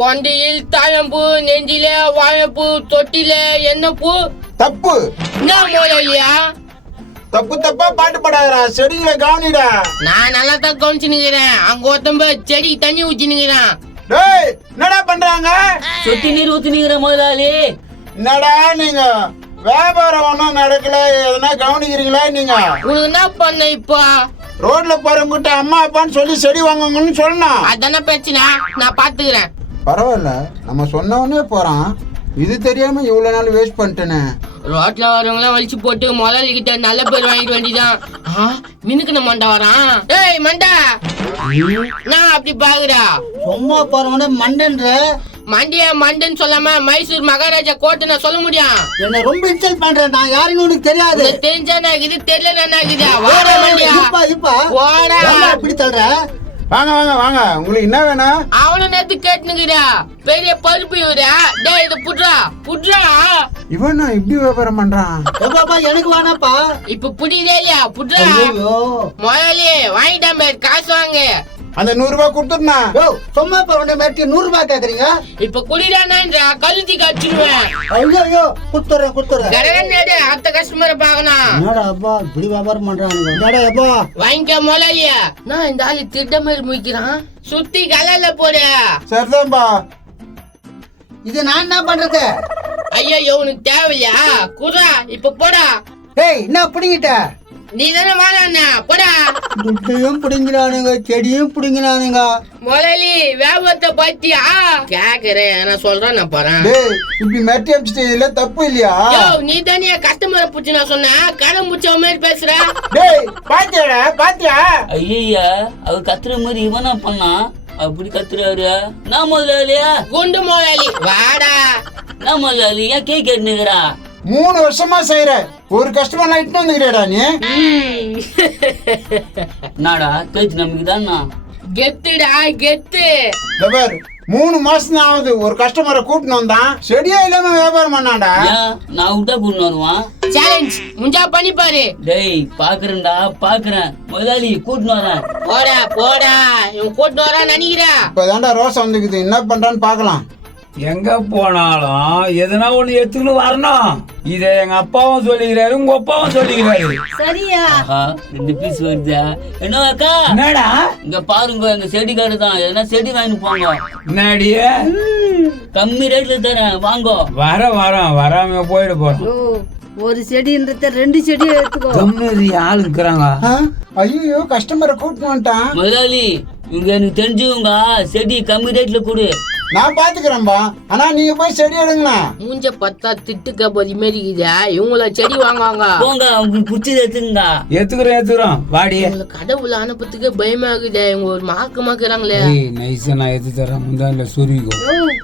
கொண்டையில் தாழம்பூ, நெஞ்சில வாழைப்பூ, தொட்டில என்ன பூ? தப்பு. என்ன முதலாளியா? தப்பு தப்பா பாட்டு பாடாதடா, செடிகளை கவனிடா. நான் நல்லா தான் கவனிச்சுனுக்கிறேன். அங்க ஒருத்தம்ப செடி தண்ணி ஊற்றினுக்கிறான். டேய், என்னடா பண்றாங்க? சொட்டு நீர் ஊத்தினுங்கிற முதலாளி. என்னடா நீங்க வியாபாரம் ஒன்றும் நடக்கல, எதனா கவனிக்கிறீங்களா நீங்க? உனக்கு என்ன பண்ண இப்போ? ரோட்ல போறவங்கிட்ட அம்மா அப்பான்னு சொல்லி செடி வாங்குங்கன்னு சொல்லணும். அதான பிரச்சனை, நான் பாத்துக்கிறேன். பரவாயில்ல, நம்ம சொன்னவனே போறான். இது தெரியாம இவ்வளவு நாள் வேஸ்ட் பண்ணிட்டேனே. ரோட்ல வரவங்களாம் வலிச்சு போட்டு முதலாளி கிட்ட நல்ல பேர் வாங்கிட்டு வேண்டிதான். மினுக்குன மண்டா வரான். ஏய் மண்டா, நான் அப்படி பாக்குறா? சும்மா போறவன மண்டன்ற. மண்டியா மண்டன் சொல்லாம மைசூர் மகாராஜா கோட்டை நான் சொல்ல முடியும். என்ன ரொம்ப இன்சல்ட் பண்றேன். நான் யாருன்னு உனக்கு தெரியாது. உனக்கு தெரிஞ்சா நான் இது தெரியல நான் வாடா மண்டியா. இப்ப வாடா. இப்படி தள்ளுற? வாங்க வாங்க வாங்க, உங்களுக்கு என்ன வேணும்? அவனும் நேத்து கேட்டுனுக்குறா, பெரிய பருப்பு இவரா. டேய் இது புட்ரா புட்ரா. இவன் நான் இப்படி வியாபாரம் பண்றான். ஏப்பாப்பா எனக்கு வேணாப்பா. இப்ப புடிதே இல்லையா? புட்ரா. ஐயோ முதலாளி வாங்கிட்டான் பேர், காசு வாங்க. அந்த 100 ரூபாய் கொடுத்துருனா. யோ சும்மா போறவன மிரட்டி 100 ரூபாய் கேக்குறீங்க? இப்ப குடிடானான்றா, கழுத்தி கடிச்சிடுவேன். ஐயோ குத்துறேன். கடகண்டாடு அடுத்த கஸ்டமரை பாக்கணும். என்னடா அப்பா இப்படி வியாபாரம் பண்றானுங்க? என்னடா அப்பா வாங்கிக்க முதலாளியா. நான் இந்த ஆளு திட்ட மாதிரி முழிக்கிறான். சுத்தி கலல்ல போடு. சரிதான்பா. இது நான் என்ன பண்றது? ஐயோ உனக்கு தேவையா? குறா இப்ப போடா. டேய் என்ன புடிங்கிட்ட? நீ தானே வாழாண்ணா, போடா. துட்டையும் புடிங்கிறானுங்க, செடியும் புடிங்கிறானுங்க. முதலாளி வியாபாரத்தை பத்தியா கேக்குறேன், நான் சொல்றேன் நான் போறேன். டேய், இப்படி மிரட்டி அடிச்சிட்டே தப்பு இல்லையா? நீ தானே கஸ்டமரை புடிச்சு நான் சொன்னேன், கடை முச்ச மாதிரி பேசுற. டேய் பாத்தியாடா, பாத்தியா? ஐயா அவர் கத்துற மாதிரி இவனா பண்ணா? அப்படி கத்துறாரு. நான் முதலாளியா? குண்டு முதலாளி வாடா. நான் முதலாளி ஏன் கேக் கேட்டுனுக்கிறா? 3 வருஷமா செய்யற ஒரு கஸ்டமர் இட்டு வந்துக்கிறேடா நீ. நாடா பேச்சு நம்பிக்கைதானா? கெத்துடா கெத்து. 3 மாசம் தான் ஆகுது, ஒரு கஸ்டமரை கூட்டின்னு வந்தான், செடியா இல்லாம வியாபாரம் பண்ணாடா. ஏன் நான் விட்டா கூட்டு வருவான்? சேலஞ்ச் முஞ்சா பண்ணி பாரு. டேய் பாக்குறேன்டா பாக்குறேன், முதலாளி கூட்டின்னு வரேன். போடா இவன் கூட்டு வரா நினைக்கிறா. இப்பதான்டா ரோசம் வந்துக்குது, என்ன பண்றான்னு பாக்கலாம். எங்க போனாலும் எதனா ஒண்ணு எடுத்துன்னு வரணும். இத எங்க அப்பாவும் சொல்லிக்கிறாரு, உங்க அப்பாவும் சொல்லிக்கிறாரு. சரியா? 2 பீஸ் வருதா? என்ன அக்கா? என்னடா இங்க பாருங்க, எங்க செடி காடு தான், எதனா செடி வாங்கி போங்க. என்னடி கம்மி ரேட்ல தரேன், வாங்க. வராம போயிட போறோம். ஒரு செடின்றத 2 செடி எடுத்துக்கோ. கம்மி ஆள் இருக்கிறாங்க. ஐயோ கஸ்டமரை கூட்டின்னு வந்துட்டான். முதலாளி இங்க எனக்கு தெரிஞ்சவங்க செடி கம்மி ரேட்ல கொடு. நான் பாத்துக்கிறேன்பா, ஆனா நீங்க போய் செடி எடுங்கண்ணா. மூஞ்ச பத்தா திட்டுக்க போதி மாரி இருக்குதா? இவங்கள செடி வாங்குவாங்க. போங்க, உங்களுக்கு பிடிச்சது எடுத்துங்க. ஏத்துக்கிறோம் வாடி. இவங்களை கடவுள் அனுப்பத்துக்கு பயமா இருக்குதா? இவங்க ஒரு மாக்குறாங்களே. நைஸா நான் எடுத்து தரேன், முந்தாண்ட சொருவிக்கோ.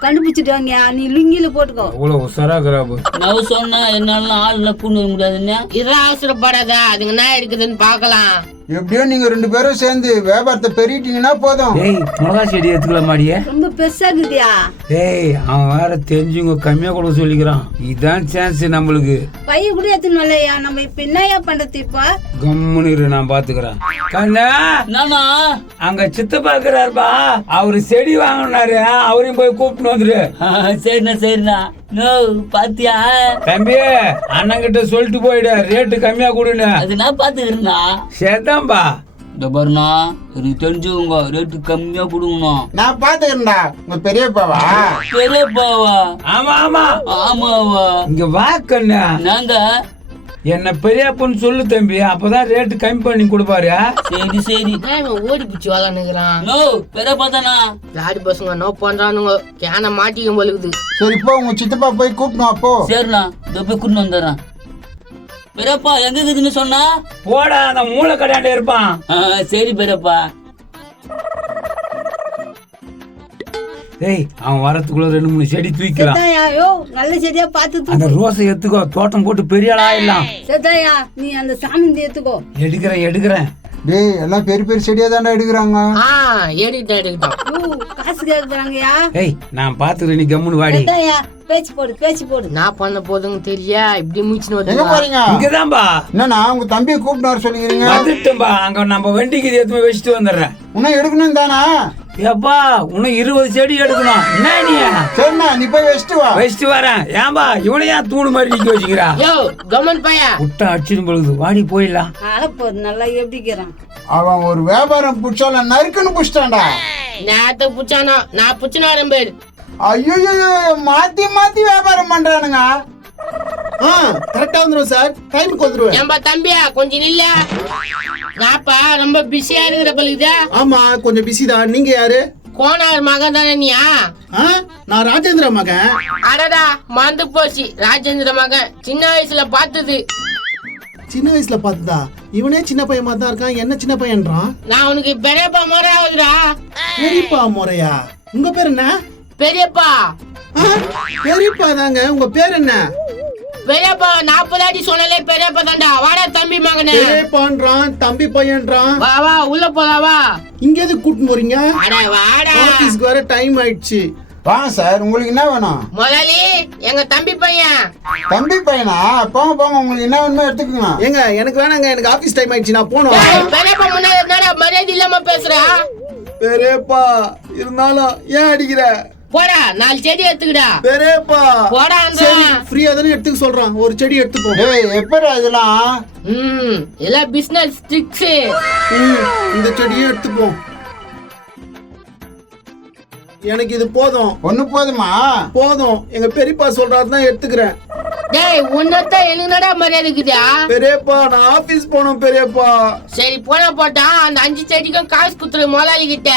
கண்டுபிடிச்சிட்டாங்க, நீ லுங்கில போட்டுக்கோ. அவ்வளவு உசராக்குறாப்பு. நான் சொன்னா என்னால ஆள் கூண்டு வர முடியாதுன்னு. இதான் அவசரப்படாதா, அதுங்க என்ன இருக்குதுன்னு பாக்கலாம். எப்படியோ நீங்க 2 பேரும் சேர்ந்து வியாபாரத்தை பெருகிட்டீங்கன்னா போதும். ஏய் மிளகா செடி எடுத்துக்கலாம் மாடியே. ரொம்ப பெருசா இருக்குதியா? ஏய் அவன் வேற தெரிஞ்சுங்க கம்மியா கூட சொல்லிக்கிறான். இதான் சான்ஸ் நம்மளுக்கு. பைய கூட எடுத்துன்னு வரலையா? நம்ம இப்ப என்னையா பண்றது? இப்ப கம்முன்னு இரு, நான் பாத்துக்கிறேன். கண்ணா நானா அங்க சித்தப்பா இருக்கிறாருப்பா, அவரு செடி வாங்கினாரு, அவரையும் போய் கூப்பிட்டு வந்துரு. சரிண்ணா. நோ பாத்தியா தம்பி, அண்ணங்கிட்ட சொல்லிட்டு போயிடு, ரேட்டு கம்மியா கொடுன்னு. அது நான் பாத்துக்கிறேன்னா. சரிதான்பா. இந்த பாருண்ணா, எனக்கு தெரிஞ்சவங்க ரேட்டு கம்மியா கொடுங்கண்ணா. நான் பாத்துக்கிறேன்டா. உங்க பெரியப்பாவா? பெரியப்பாவா? ஆமா ஆமாவா? இங்க வா கண்ணா. நாங்க என்ன பெரியப்பன்னு சொல்லு தம்பி, அப்பதான் ரேட்டு கம்மி பண்ணி கொடுப்பாரு. சரி இவன் ஓடி பிச்சு வாழானுங்கிறான். நோ பெரியப்பா தானா? லாடி பசங்க நோ பண்றானுங்க, கேன மாட்டிக்க போலுக்குது. சரி போ, உங்க சித்தப்பா போய் கூப்பிட்டு அப்போ. சரிண்ணா, இதோ போய் கூட்டு வந்துடுறேன். பெரியப்பா எங்க இருக்குதுன்னு சொன்னா? போடா, அந்த மூளை கடையாண்டே இருப்பான். சரி பெரியப்பா. ஏய் அவன் வரத்துக்குள்ள 2-3 செடி தூக்கலாம். செத்தாயா? நல்ல செடியா பார்த்து அந்த ரோஸை எடுத்துக்கோ, தோட்டம் போட்டு பெரிய ஆளா ஆயிடலாம். செத்தாயா? நீ அந்த சாமந்தி எடுத்துக்கோ. எடுக்கிறேன். டேய் எல்லாம் பெரிய பெரிய செடியா தானே எடுக்கிறாங்க. எடுக்கிட்டோம். காசு கேக்குறாங்கயா? ஏய் நான் பாத்துக்கிறேன், நீ கம்முன்னு வாடி. செத்தாயா? பேச்சு போடு. நான் பண்ண போதுங்க தெரியா? இப்படி முடிச்சுன்னு எங்க வந்து போறீங்க? இங்கதான்பா. என்னண்ணா உங்க தம்பியை கூப்பிட்டு வர சொல்லிக்கிறீங்க? வந்துட்டேன்பா, அங்க நம்ம வண்டிக்கு எடுத்து வச்சுட்டு வந்துடுறேன். இன்னும் எடுக்கணும் தானா? ஏப்பா இன்னும் 20 செடி எடுக்கணும். என்ன நீ சரிண்ணா நீ போய் வச்சுட்டு வா. வச்சுட்டு வரேன். ஏன்பா இவனை ஏன் தூணு மாதிரி நிக்க வச்சுக்கிறா? யோ கவர்மெண்ட் பையா விட்டா அடிச்சுன்னு பொழுது வாடி போயிடலாம். அழப்போது நல்லா எப்படிக்கிறான். அவன் ஒரு வியாபாரம் புடிச்சால நறுக்குன்னு புடிச்சிட்டான்டா. நேத்த புச்சானோ நான் புச்சன வரேன் பேர். ஐயோ மாத்தி மாத்தி வியாபாரம் பண்றானுங்க. கரெக்டா வந்துடும் சார், டைமுக்கு வந்துருவேன். ஏன்பா தம்பியா கொஞ்சம் நில்ல. நான்ப்பா ரொம்ப பிஸியா இருக்கிற பழுகுதா. ஆமா கொஞ்சம் பிஸி தான். நீங்க யாரு? கோனார் மகன் தானே நீயா? நான் ராஜேந்திர மகன். அடடா மறந்து போச்சு. ராஜேந்திர மகன் சின்ன வயசுல பார்த்தது. சின்ன வயசுல பார்த்ததா? இவனே சின்ன பையன் மாதிரி தான் இருக்கான். என்ன சின்ன பையன்றான்? நான் உனக்கு பெரியப்பா முறை ஆகுதுடா. பெரியப்பா முறையா? உங்க பேர் என்ன? பெரியப்பா. பெரியப்பா தாங்க. உங்க பேர் என்ன? பெரியப்பா 40 அடி சொன்னாலே பெரியப்பா தான்டா. வாடா தம்பி மகனே. பெரியப்பான்றான், தம்பி பையன்றான். வா வா உள்ள போதா வா. இங்க எதுக்கு கூட்டிட்டு போறீங்க? அட வாடா. ஆபீஸ்க்கு வர டைம் ஆயிடுச்சு. வாங்க சார், உங்களுக்கு என்ன வேணும்? முதலாளி எங்க தம்பி பையன். தம்பி பையனா? போங்க போங்க, உங்களுக்கு என்ன வேணுமோ எடுத்துக்கோங்க. ஏங்க எனக்கு வேணாங்க, எனக்கு ஆபீஸ் டைம் ஆயிடுச்சு, நான் போணும். டேய், பெரியப்பா முன்னாடி என்னடா மரியாதை இல்லாம பேசுற? பெரியப்பா இருந்தாலும் ஏன் அடிக்கிற? போடா 4 செடி எடுத்துக்கடா. பெரியப்பா போடா அந்த. சரி ஃப்ரீயா தானே எடுத்துக்க சொல்றான். ஒரு செடி எடுத்துப்போ. ஏய் எப்பரா இதெல்லாம்? எல்லாம் பிசினஸ் ட்ரிக்ஸ். இந்த செடியே எடுத்துப்போம். எனக்கு இது போதும். ஒண்ணு போதுமா? போதும். எங்க பெரியப்பா சொல்றாரு தான் எடுத்துக்கிறேன். டேய் உன்னதான் என்னடா மரியாதை இருக்குதா? பெரியப்பா நான் ஆபீஸ் போனோம் பெரியப்பா. சரி போட்டா அந்த 5 செடிக்கும் காசு குத்துரு முதலாளி கிட்ட.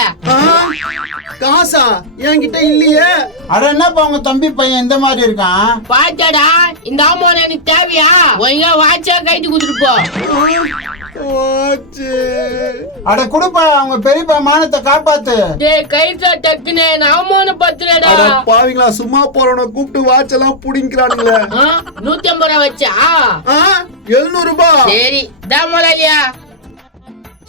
காசா என்கிட்ட இல்லையே. அட என்னப்பா உங்க தம்பி பையன் இந்த மாதிரி இருக்கான்? பாத்தாடா இந்த அமௌண்ட் எனக்கு தேவையா? ஒழுங்கா வாட்சா கைட்டு குடுத்துட்டு போ. அட குடுப்பா, அவங்க பெரியப்பா மானத்தை காப்பாத்து. டேய் கைட்டா டக்குனே நான் அமௌண்ட் பத்துலடா. பாவிங்களா சும்மா போறவன கூப்பிட்டு வாட்ச் எல்லாம் புடிங்கறானுங்களே. 150 ரூபாய் வச்சா? 700 ரூபாய். சரி டா முதலாளியா.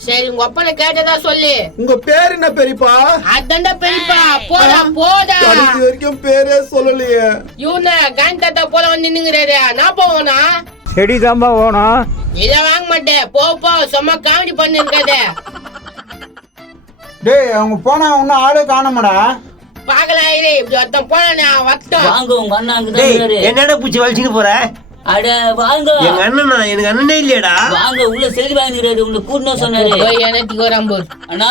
சரி உங்க அப்பனை கேட்டதா சொல்லு. உங்க பேர் என்ன பெரியப்பா? அதான்டா பெரியப்பா. போடா. கடைசி வரைக்கும் பேரே சொல்லலையே. இவன காந்தாத்தா போல வந்து நின்னுங்கறாரு. நான் போவனா? செடி தாம்பா வேணும். இத வாங்க மாட்டேன். போ சும்மா காமெடி பண்ணி இருக்காத. டேய் அவங்க போனா இன்னும் ஆளே காணோம்டா. பாக்கலாம் இரு. இப்படி ஒருத்தன் போனா வட்டம். வாங்க உங்க அண்ணா அங்க என்னடா பூச்சி வலிச்சுன்னு போற? அட வாங்க. எங்க அண்ணனா? எனக்கு அண்ணனே இல்லையடா. வாங்க உள்ள செடி வாங்கிக்கிறாரு. உங்களை கூட்டணும் சொன்னாரு. போய் எனக்கு ஒரு அம்பு. அண்ணா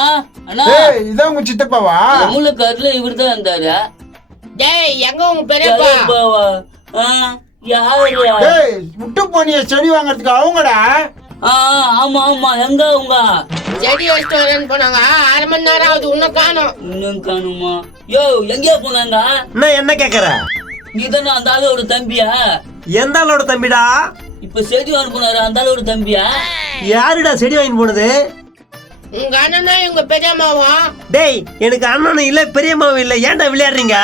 அண்ணா டேய் இதான் உங்க சித்தப்பாவா? மூலக்காரல இவர்தான் இருந்தாரு. டேய் எங்க உங்க பெரியப்பா? பெரியப்பாவா? யாரு? டேய் விட்டு போனிய செடி வாங்குறதுக்கு அவங்கடா. ஆமா ஆமா. எங்க உங்க செடி வச்சுட்டு வரேன்னு போனாங்க. 1/2 மணி நேரம் ஆகுது இன்னும் காணோம். இன்னும் காணுமா? யோ எங்கேயா போனாங்க? நான் என்ன கேக்குற? நீதானே அந்த ஆளோட தம்பியா? எந்த ஆளோட தம்பிடா? இப்ப செடி வாங்க போனாரு அந்த ஆளோட தம்பியா? யாருடா செடி வாங்கி போனது? உங்க அண்ணனா இவங்க பெரியம்மாவா? டேய் எனக்கு அண்ணனும் இல்ல பெரியம்மாவும் இல்ல. ஏன்டா விளையாடுறீங்க?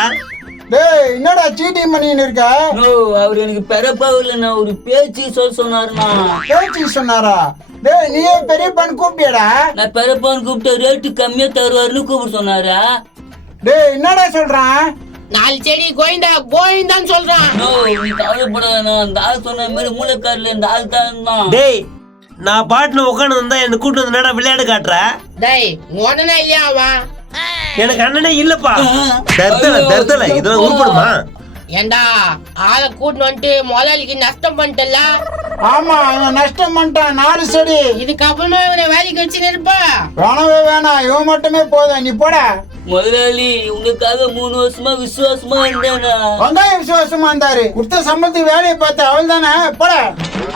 டேய் என்னடா சீட்டிங் பண்ணின்னு இருக்க? நோ அவர் எனக்கு பெரியப்பா இல்லைண்ணா. ஒரு பேச்சு சொன்னாருண்ணா. பேச்சு சொன்னாரா? டேய் நீயே பெரியப்பான்னு கூப்பிட்டியாடா? நான் பெரியப்பான்னு கூப்பிட்ட ரேட்டு கம்மியா தருவாருன்னு கூப்பிட்டு சொன்னாரா? டேய் என்னடா சொல்றான்? 4 செடி கோயிந்தான்னு சொல்றான். நோ நீ கவலைப்படாதண்ணா. அந்த ஆள் சொன்ன மாதிரி மூலக்காரில் இந்த ஆள் தான். டேய் நான் பாட்டுல உட்காந்து வந்தா என்ன கூட்டு வந்து விளையாடு காட்டுற? டேய் உடனே இல்லையா அவன்? எனக்கு அண்ணனே இல்லப்பா. தர்தல இதெல்லாம் உருப்படுமா? ஏண்டா ஆளை கூட்டின்னு வந்துட்டு முதலாளிக்கு நஷ்டம் பண்ணிட்டல. ஆமா இவன் நஷ்டம் பண்ணிட்டான் 4 செடி. இதுக்கப்புறமா இவனை வேலைக்கு வச்சு நிற்பா. வேணவே வேணாம், இவன் மட்டுமே போதும். நீ போட. முதலாளி உங்களுக்காக 3 வருஷமா விசுவாசமா இருந்தேனா? வெங்காயம் விசுவாசமா இருந்தாரு. கொடுத்த சம்பளத்துக்கு வேலையை பார்த்து அவள் தானே. போட.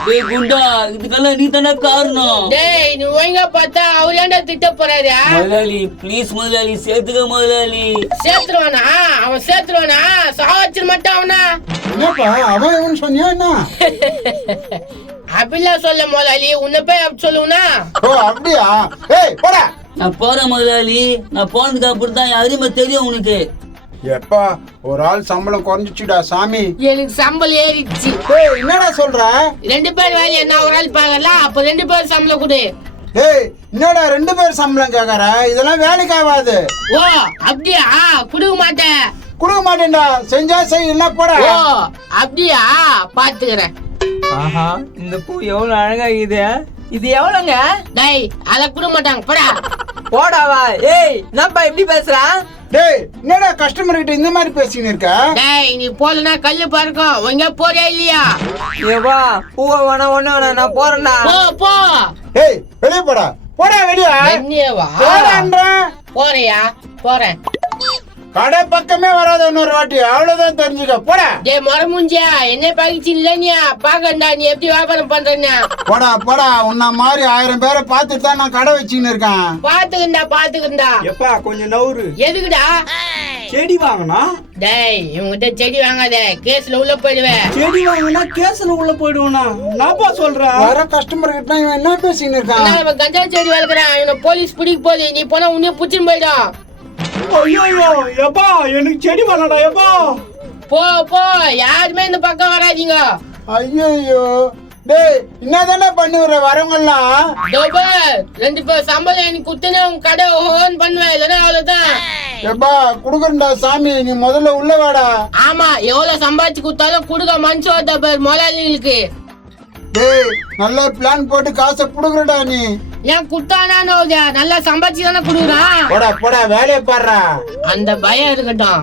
டேய் குண்டா இதுக்கெல்லாம் நீ தானே காரணம். டேய் நீ ஒழுங்கா பார்த்தா அவர் ஏன்டா திட்ட போறாரு? முதலாளி ப்ளீஸ் முதலாளி சேர்த்துக்க முதலாளி. சேர்த்துருவானா? அவன் சேர்த்துருவானா? சாவச்சிட மாட்டான் அவனா? என்னப்பா அவன் இவன் சொன்னியா என்ன? அப்படிலாம் சொல்ல முதலாளி. உன்னை போய் அப்படி சொல்லுவனா? ஓ அப்படியா? ஏய் போட. நான் போறேன் முதலாளி. நான் போனதுக்கு அப்புறம் தான் அருமை தெரியும் உனக்கு. எப்பா ஒரு ஆள் சம்பளம் குறைஞ்சிச்சுடா சாமி. எனக்கு சம்பளம் ஏறிடுச்சு. ஏய் என்னடா சொல்ற? 2 பேர் வேலையை என்ன ஒரு ஆள் பாக்கல. அப்ப 2 பேர் சம்பளம் கொடு. ஏய் என்னடா 2 பேர் சம்பளம் கேக்குற? இதெல்லாம் வேலைக்கு ஆகாது. ஓ அப்படியா? குடுக்க மாட்டேன். கொடுக்க மாட்டேன்டா. செஞ்சா செய் இல்ல போட. ஓ அப்படியா? பாத்துக்கிறேன். ஆஹா இந்த பூ எவ்வளவு அழகா இது. இது எவ்வளவுங்க? டேய் அத குடுக்க மாட்டாங்க போடா. போடாவா ஏய் என்னப்பா இப்படி பேசுறான்? டேய் என்னடா கஸ்டமர் கிட்ட இந்த மாதிரி பேசின்னு இருக்க? டேய் நீ போலனா கல்லு பறக்கும். எங்க போறியா இல்லையா? ஏவா பூவை வேணா ஒண்ணு வேணா நான் போறேன்டா. போ போ. ஏய் வெளிய போடா வெளிய. என்னவா? போறேன்றேன். போறியா? போறேன். கடை பக்கமே வராத இன்னொரு வாட்டி, அவ்வளவுதான் தெரிஞ்சுக்க. போடா டேய் மரமுஞ்சியா, என்ன பாக்கிச்சு இல்லையா? பாக்கண்டா நீ எப்படி வியாபாரம் பண்றேன்னு. போடா உன்ன மாதிரி 1000 பேரை பார்த்துட்டு தான் நான் கடை வச்சுன்னு இருக்கேன். பாத்துக்கண்டா. எப்பா கொஞ்சம் நவுரு. எதுக்குடா? செடி வாங்கினா டேய் இவங்கிட்ட செடி வாங்காத, கேஸ்ல உள்ள போயிடுவேன். செடி வாங்கினா கேஸ்ல உள்ள போயிடுவோனா? நான்ப்பா சொல்றேன். வர கஸ்டமர் கிட்ட இவன் என்ன பேசின்னு இருக்கான்? நான் கஞ்சா செடி வளர்க்குறேன். இவனை போலீஸ் பிடிக்க போகுது. நீ போனா உன்னைய புடிச்சுன்னு போயிடும். ஐயோ எப்பா எனக்கு செடி வேணாடா எப்பா. போ யாருமே இந்த பக்கம் வராதீங்க. ஐயோ டேய் என்னதானே பண்ணி விடுற வரவங்கெல்லாம்? டோபர் 2 பேர் சம்பளம் எனக்கு குத்துனா உங்க கடை ஓன் பண்ணுவேன். இல்லைன்னா அவ்வளவுதான். எப்பா குடுக்கறா சாமி, நீ முதல்ல உள்ள வாடா. ஆமா எவ்வளவு சம்பாதிச்சு கொடுத்தாலும் குடுக்க மனசு வருதா பார் முதலாளிகளுக்கு. டேய் நல்ல பிளான் போட்டு காசை புடுங்கடா நீ. ஏன் குத்தானா நல்லா சம்பாதிச்சு தானே குடுக்குறான். போடா வேலையை பாடுறா. அந்த பயம் இருக்கட்டும்.